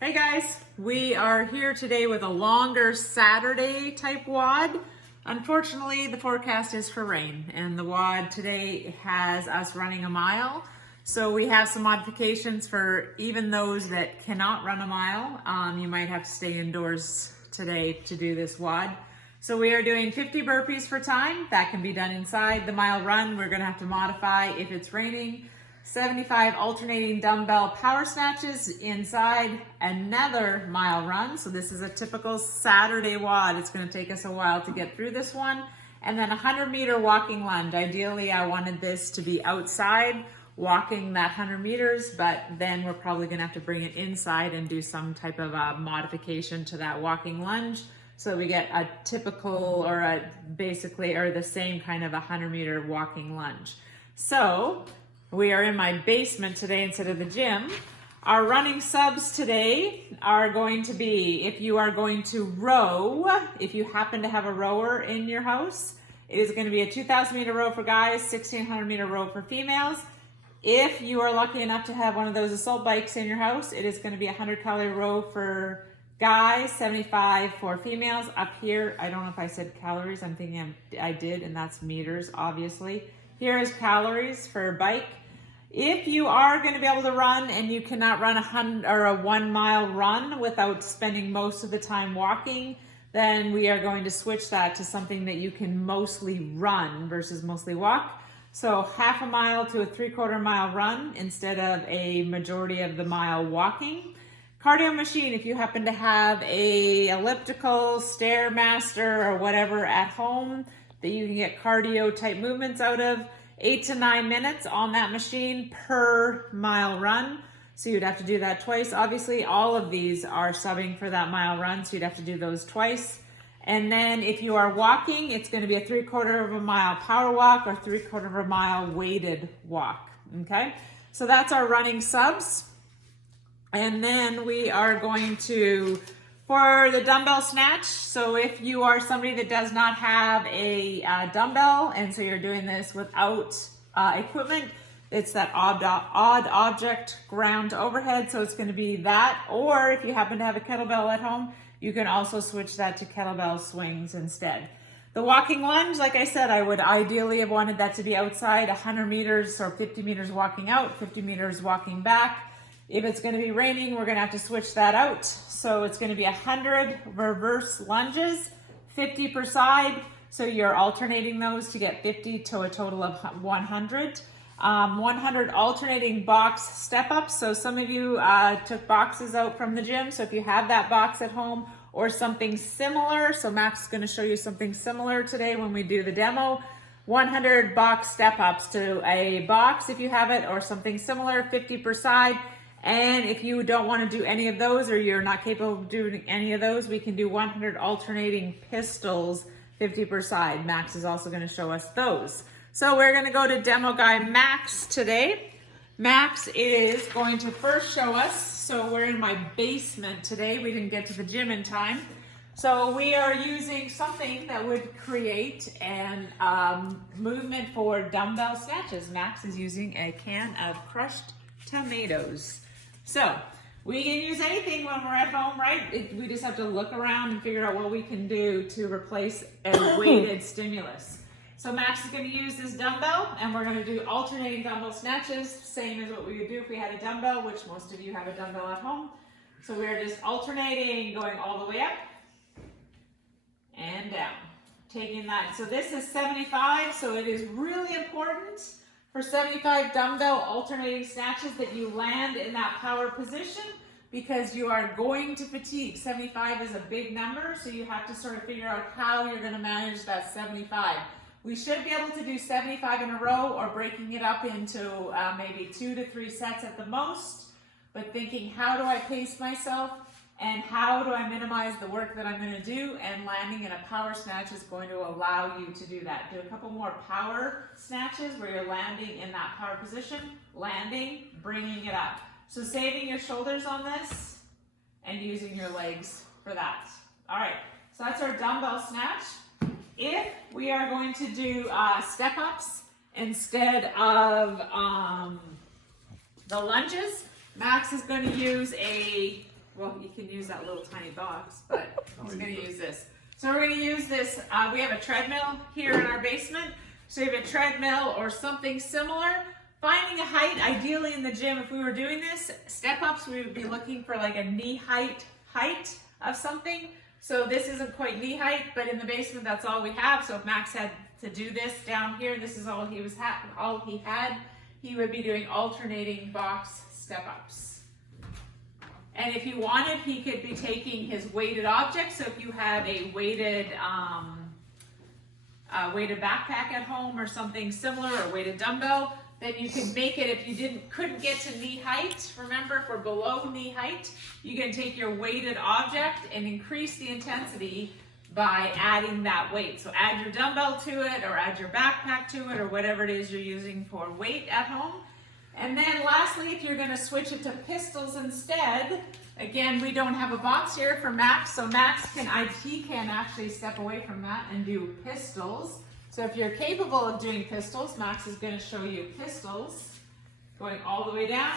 Hey guys, we are here today with a longer Saturday type WOD. Unfortunately, the forecast is for rain and the WOD today has us running a mile. So we have some modifications for even those that cannot run a mile. You might have to stay indoors today to do this WOD. So we are doing 50 burpees for time. That can be done inside. The mile run, we're gonna have to modify if it's raining. 75 alternating dumbbell power snatches inside, another mile run. So this is a typical Saturday WOD. It's gonna take us a while to get through this one. And then a 100-meter walking lunge. Ideally, I wanted this to be outside, walking that 100 meters, but then we're probably gonna have to bring it inside and do some type of a modification to that walking lunge so we get a typical or the same kind of 100-meter walking lunge. So we are in my basement today instead of the gym. Our running subs today are going to be, if you are going to row, if you happen to have a rower in your house, it is going to be a 2,000-meter row for guys, 1,600-meter row for females. If you are lucky enough to have one of those assault bikes in your house, it is going to be a 100-calorie row for guys, 75 for females. Up here, I don't know if I said calories. I'm thinking I did, and that's meters, obviously. Here is calories for a bike. If you are going to be able to run and you cannot run a 1 mile run without spending most of the time walking, then we are going to switch that to something that you can mostly run versus mostly walk. So half a mile to a 3/4 mile run instead of a majority of the mile walking. Cardio machine, if you happen to have a elliptical, Stairmaster, or whatever at home that you can get cardio type movements out of, 8 to 9 minutes on that machine per mile run. So you'd have to do that twice. Obviously, all of these are subbing for that mile run, so you'd have to do those twice. And then if you are walking, it's going to be a 3/4 mile power walk or 3/4 mile weighted walk. Okay, so that's our running subs. And then we are going to, for the dumbbell snatch, so if you are somebody that does not have a dumbbell, and so you're doing this without equipment, it's that odd object ground overhead, so it's going to be that. Or if you happen to have a kettlebell at home, you can also switch that to kettlebell swings instead. The walking lunge, like I said, I would ideally have wanted that to be outside, 100 meters or 50 meters walking out, 50 meters walking back. If it's going to be raining, we're going to have to switch that out. So it's going to be 100 reverse lunges, 50 per side. So you're alternating those to get 50 to a total of 100. 100 alternating box step-ups. So some of you took boxes out from the gym. So if you have that box at home or something similar, so Max is going to show you something similar today when we do the demo. 100 box step-ups to a box if you have it, or something similar, 50 per side. And if you don't want to do any of those, or you're not capable of doing any of those, we can do 100 alternating pistols, 50 per side. Max is also going to show us those. So we're going to go to demo guy Max today. Max is going to first show us, so we're in my basement today. We didn't get to the gym in time. So we are using something that would create an movement for dumbbell snatches. Max is using a can of crushed tomatoes. So we can use anything when we're at home, right? We just have to look around and figure out what we can do to replace a weighted stimulus. So Max is going to use this dumbbell, and we're going to do alternating dumbbell snatches, same as what we would do if we had a dumbbell, which most of you have a dumbbell at home. So we're just alternating, going all the way up and down, taking that. So this is 75, so it is really important for 75 dumbbell alternating snatches that you land in that power position, because you are going to fatigue. 75 is a big number, so you have to sort of figure out how you're going to manage that 75. We should be able to do 75 in a row, or breaking it up into maybe 2 to 3 sets at the most, but thinking, how do I pace myself and how do I minimize the work that I'm going to do? And landing in a power snatch is going to allow you to do that. Do a couple more power snatches where you're landing in that power position, landing, bringing it up. So saving your shoulders on this and using your legs for that. All right, so that's our dumbbell snatch. If we are going to do step-ups instead of the lunges, Max is going to use a well, you can use that little tiny box, but he's going to use this. So we're going to use this, we have a treadmill here in our basement. So you have a treadmill or something similar. Finding a height, ideally in the gym, if we were doing this, step-ups, we would be looking for like a knee height of something. So this isn't quite knee height, but in the basement, that's all we have. So if Max had to do this down here, this is all he had, he would be doing alternating box step-ups. And if he wanted, he could be taking his weighted object. So if you have a weighted backpack at home or something similar, or weighted dumbbell, then you can make it, if you couldn't get to knee height, remember, if we're below knee height, you can take your weighted object and increase the intensity by adding that weight. So add your dumbbell to it, or add your backpack to it, or whatever it is you're using for weight at home. And then lastly, if you're gonna switch it to pistols instead, again, we don't have a box here for Max, so Max can actually step away from that and do pistols. So if you're capable of doing pistols, Max is going to show you pistols, going all the way down.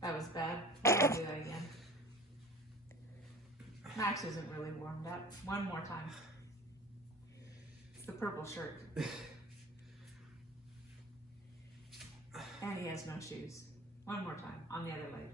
That was bad. I'll do that again. Max isn't really warmed up. One more time. It's the purple shirt. And he has no shoes. One more time, on the other leg.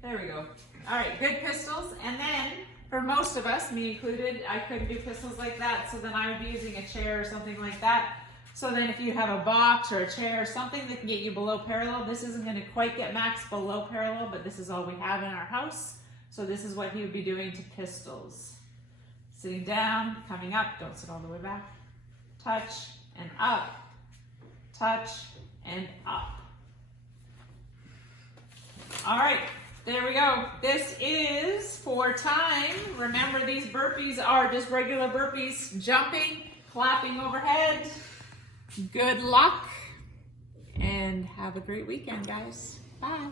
There we go. All right, good pistols. And then for most of us, me included, I couldn't do pistols like that. So then I would be using a chair or something like that. So then if you have a box or a chair or something that can get you below parallel, this isn't going to quite get Max below parallel, but this is all we have in our house. So this is what he would be doing to pistols. Sitting down, coming up, don't sit all the way back. Touch and up. Touch and up. All right. There we go. This is for time. Remember, these burpees are just regular burpees, jumping, clapping overhead. Good luck, and have a great weekend, guys. Bye.